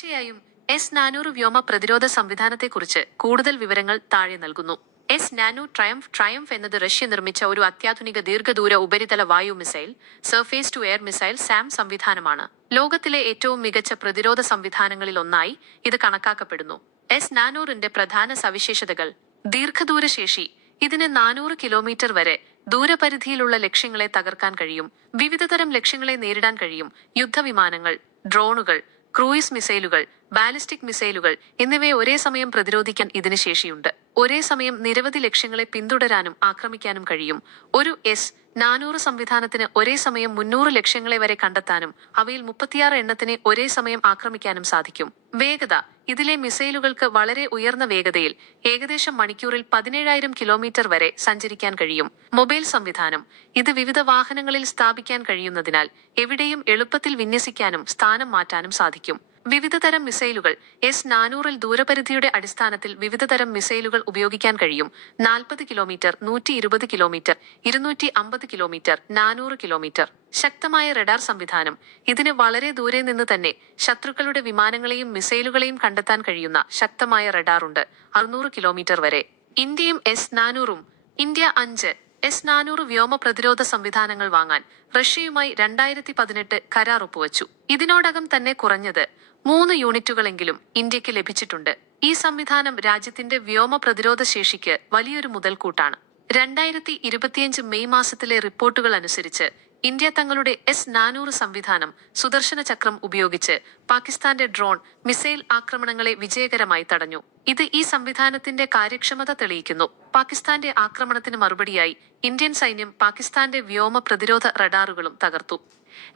തീർച്ചയായും എസ് നാനൂറ് വ്യോമ പ്രതിരോധ സംവിധാനത്തെക്കുറിച്ച് കൂടുതൽ വിവരങ്ങൾ താഴെ നൽകുന്നു. എസ് നാനോ ട്രയംഫ് ട്രയംഫ് എന്നത് റഷ്യ നിർമ്മിച്ച ഒരു അത്യാധുനിക ദീർഘദൂര ഉപരിതല വായു missile surface to air missile SAM സംവിധാനമാണ്. ലോകത്തിലെ ഏറ്റവും മികച്ച പ്രതിരോധ സംവിധാനങ്ങളിൽ ഒന്നായി ഇത് കണക്കാക്കപ്പെടുന്നു. എസ് നാനൂറിന്റെ പ്രധാന സവിശേഷതകൾ ദീർഘദൂര ശേഷി ഇതിന് നാനൂറ് കിലോമീറ്റർ വരെ ദൂരപരിധിയിലുള്ള ലക്ഷ്യങ്ങളെ തകർക്കാൻ കഴിയും വിവിധതരം ലക്ഷ്യങ്ങളെ നേരിടാൻ കഴിയും യുദ്ധവിമാനങ്ങൾ ഡ്രോണുകൾ ക്രൂയിസ് മിസൈലുകൾ ബാലിസ്റ്റിക് മിസൈലുകൾ എന്നിവയെ ഒരേ സമയം പ്രതിരോധിക്കാൻ ഇതിന് ശേഷിയുണ്ട്. ഒരേ സമയം നിരവധി ലക്ഷ്യങ്ങളെ പിന്തുടരാനും ആക്രമിക്കാനും കഴിയും. ഒരു എസ് നാനൂറ് സംവിധാനത്തിന് ഒരേ സമയം മുന്നൂറ് ലക്ഷ്യങ്ങളെ വരെ കണ്ടെത്താനും അവയിൽ മുപ്പത്തിയാറ് എണ്ണത്തിനെ ഒരേ സമയം ആക്രമിക്കാനും സാധിക്കും. വേഗത ഇതിലെ മിസൈലുകൾക്ക് വളരെ ഉയർന്ന വേഗതയിൽ ഏകദേശം മണിക്കൂറിൽ പതിനേഴായിരം കിലോമീറ്റർ വരെ സഞ്ചരിക്കാൻ കഴിയും. മൊബൈൽ സംവിധാനം ഇത് വിവിധ വാഹനങ്ങളിൽ സ്ഥാപിക്കാൻ കഴിയുന്നതിനാൽ എവിടെയും എളുപ്പത്തിൽ വിന്യസിക്കാനും സ്ഥാനം മാറ്റാനും സാധിക്കും. വിവിധതരം മിസൈലുകൾ എസ് നാനൂറിൽ ദൂരപരിധിയുടെ അടിസ്ഥാനത്തിൽ വിവിധതരം മിസൈലുകൾ ഉപയോഗിക്കാൻ കഴിയും. നാൽപ്പത് കിലോമീറ്റർ നൂറ്റി ഇരുപത് കിലോമീറ്റർ ഇരുന്നൂറ്റി അമ്പത് കിലോമീറ്റർ നാനൂറ് കിലോമീറ്റർ. ശക്തമായ റഡാർ സംവിധാനം. ഇതിന് വളരെ ദൂരെ നിന്ന് തന്നെ ശത്രുക്കളുടെ വിമാനങ്ങളെയും മിസൈലുകളെയും കണ്ടെത്താൻ കഴിയുന്ന ശക്തമായ റഡാർ ഉണ്ട് അറുന്നൂറ് കിലോമീറ്റർ വരെ. ഇന്ത്യയും എസ് നാനൂറും ഇന്ത്യ അഞ്ച് എസ് നാനൂറ് വ്യോമ പ്രതിരോധ സംവിധാനങ്ങൾ വാങ്ങാൻ റഷ്യയുമായി രണ്ടായിരത്തി പതിനെട്ട് കരാർ ഒപ്പുവച്ചു. ഇതിനോടകം തന്നെ കുറഞ്ഞത് മൂന്ന് യൂണിറ്റുകളെങ്കിലും ഇന്ത്യയ്ക്ക് ലഭിച്ചിട്ടുണ്ട്. ഈ സംവിധാനം രാജ്യത്തിന്റെ വ്യോമ പ്രതിരോധ ശേഷിക്ക് വലിയൊരു മുതൽക്കൂട്ടാണ്. രണ്ടായിരത്തി ഇരുപത്തിയഞ്ച് മെയ് മാസത്തിലെ റിപ്പോർട്ടുകൾ അനുസരിച്ച് ഇന്ത്യ തങ്ങളുടെ എസ് നാനൂറ് സംവിധാനം സുദർശന ചക്രം ഉപയോഗിച്ച് പാകിസ്ഥാന്റെ ഡ്രോൺ മിസൈൽ ആക്രമണങ്ങളെ വിജയകരമായി തടഞ്ഞു. ഇത് ഈ സംവിധാനത്തിന്റെ കാര്യക്ഷമത തെളിയിക്കുന്നു. പാകിസ്ഥാന്റെ ആക്രമണത്തിന് മറുപടിയായി ഇന്ത്യൻ സൈന്യം പാകിസ്ഥാന്റെ വ്യോമ പ്രതിരോധ റഡാറുകളും തകർത്തു.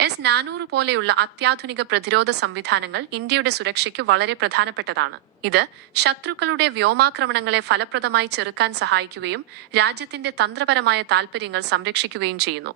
എസ് നാനൂറ് പോലെയുള്ള അത്യാധുനിക പ്രതിരോധ സംവിധാനങ്ങൾ ഇന്ത്യയുടെ സുരക്ഷയ്ക്ക് വളരെ പ്രധാനപ്പെട്ടതാണ്. ഇത് ശത്രുക്കളുടെ വ്യോമാക്രമണങ്ങളെ ഫലപ്രദമായി ചെറുക്കാൻ സഹായിക്കുകയും രാജ്യത്തിന്റെ തന്ത്രപരമായ താൽപര്യങ്ങൾ സംരക്ഷിക്കുകയും ചെയ്യുന്നു.